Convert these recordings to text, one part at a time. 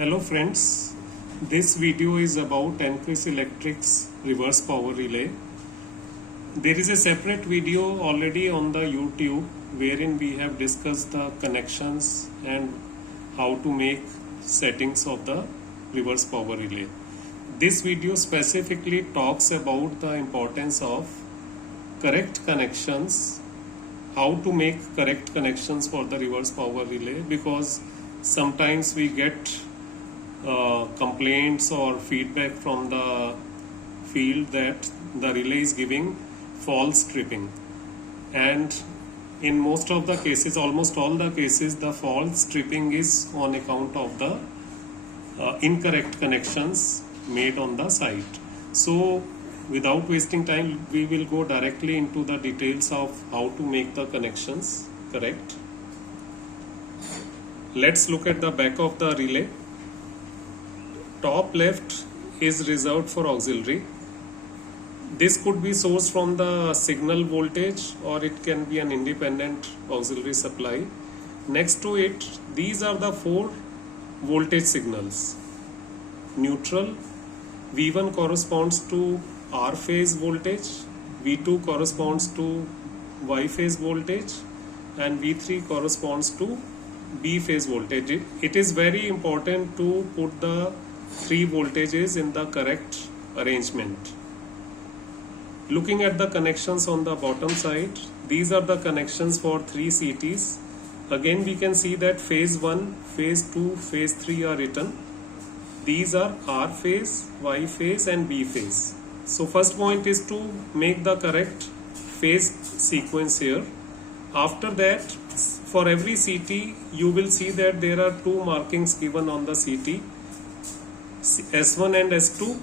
Hello friends, this video is about M-Kris Electric's reverse power relay. There is a separate video already on the YouTube wherein we have discussed the connections and how to make settings of the reverse power relay. This video specifically talks about the importance of correct connections, how to make correct connections for the reverse power relay, because sometimes we get complaints or feedback from the field that the relay is giving false tripping, and in most of the cases, almost all the cases, the false tripping is on account of the incorrect connections made on the site. So without wasting time, we will go directly into the details of how to make the connections correct. Let's look at the back of the relay. Top left is reserved for auxiliary. This could be sourced from the signal voltage or it can be an independent auxiliary supply. Next to it, these are the four voltage signals. Neutral, V1 corresponds to R phase voltage, V2 corresponds to Y phase voltage, and V3 corresponds to B phase voltage. It is very important to put the three voltages in the correct arrangement. Looking at the connections on the bottom side, these are the connections for three CTs. Again, we can see that phase 1, phase 2, phase 3 are written. These are R phase, Y phase and B phase. So first point is to make the correct phase sequence here. After that, for every CT, you will see that there are two markings given on the CT, S1 and S2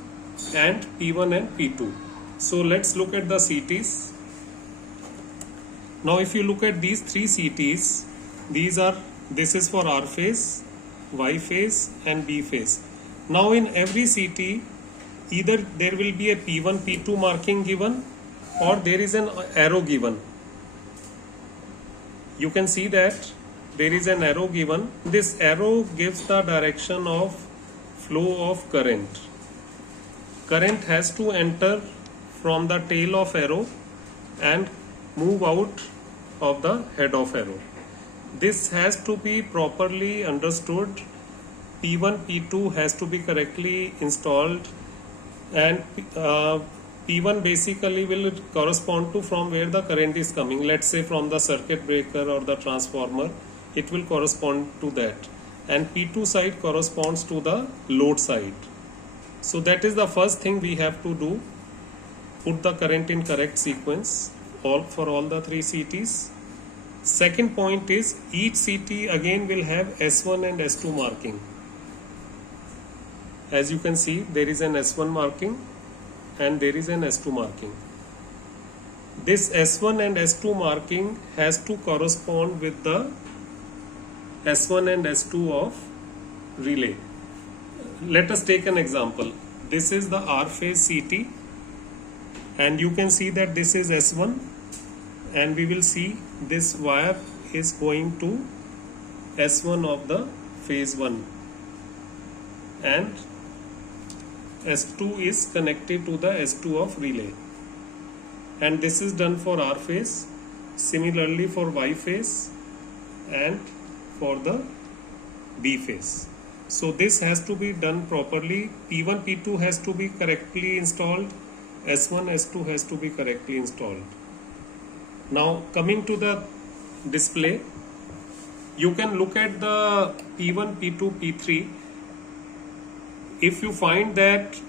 and P1 and P2. So let's look at the CTs. Now if you look at these three CTs, this is for R phase, Y phase and B phase. Now in every CT, either there will be a P1, P2 marking given or there is an arrow given. You can see that there is an arrow given. This arrow gives the direction of flow of current. Current has to enter from the tail of arrow and move out of the head of arrow. This has to be properly understood. P1, P2 has to be correctly installed, and P1 basically will correspond to from where the current is coming. Let's say from the circuit breaker or the transformer, it will correspond to that. And P2 side corresponds to the load side. So that is the first thing we have to do. Put the current in correct sequence for all the three CTs. Second point is each CT again will have S1 and S2 marking. As you can see, there is an S1 marking and there is an S2 marking. This S1 and S2 marking has to correspond with the S1 and S2 of relay. Let us take an example. This is the R phase CT and you can see that this is S1, and we will see this wire is going to S1 of the phase 1 and S2 is connected to the S2 of relay, and this is done for R phase, similarly for Y phase and for the B phase. So this has to be done properly. P1, P2 has to be correctly installed, S1, S2 has to be correctly installed. Now coming to the display, you can look at the P1, P2, P3. If you find that,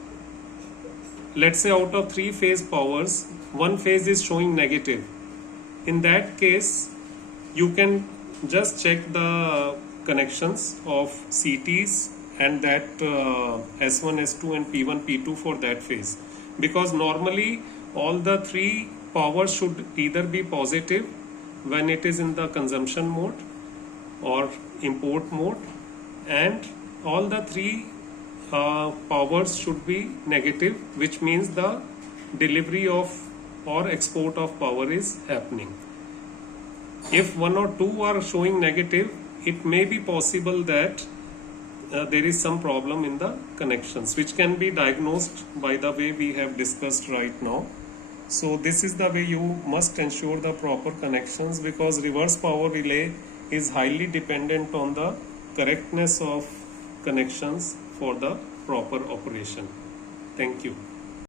let's say out of three phase powers, one phase is showing negative, in that case you can just check the connections of CTs and that S1, S2 and P1, P2 for that phase, because normally all the three powers should either be positive when it is in the consumption mode or import mode, and all the three powers should be negative, which means the delivery of or export of power is happening. If one or two are showing negative, it may be possible that there is some problem in the connections, which can be diagnosed by the way we have discussed right now. So this is the way you must ensure the proper connections, because reverse power relay is highly dependent on the correctness of connections for the proper operation. Thank you.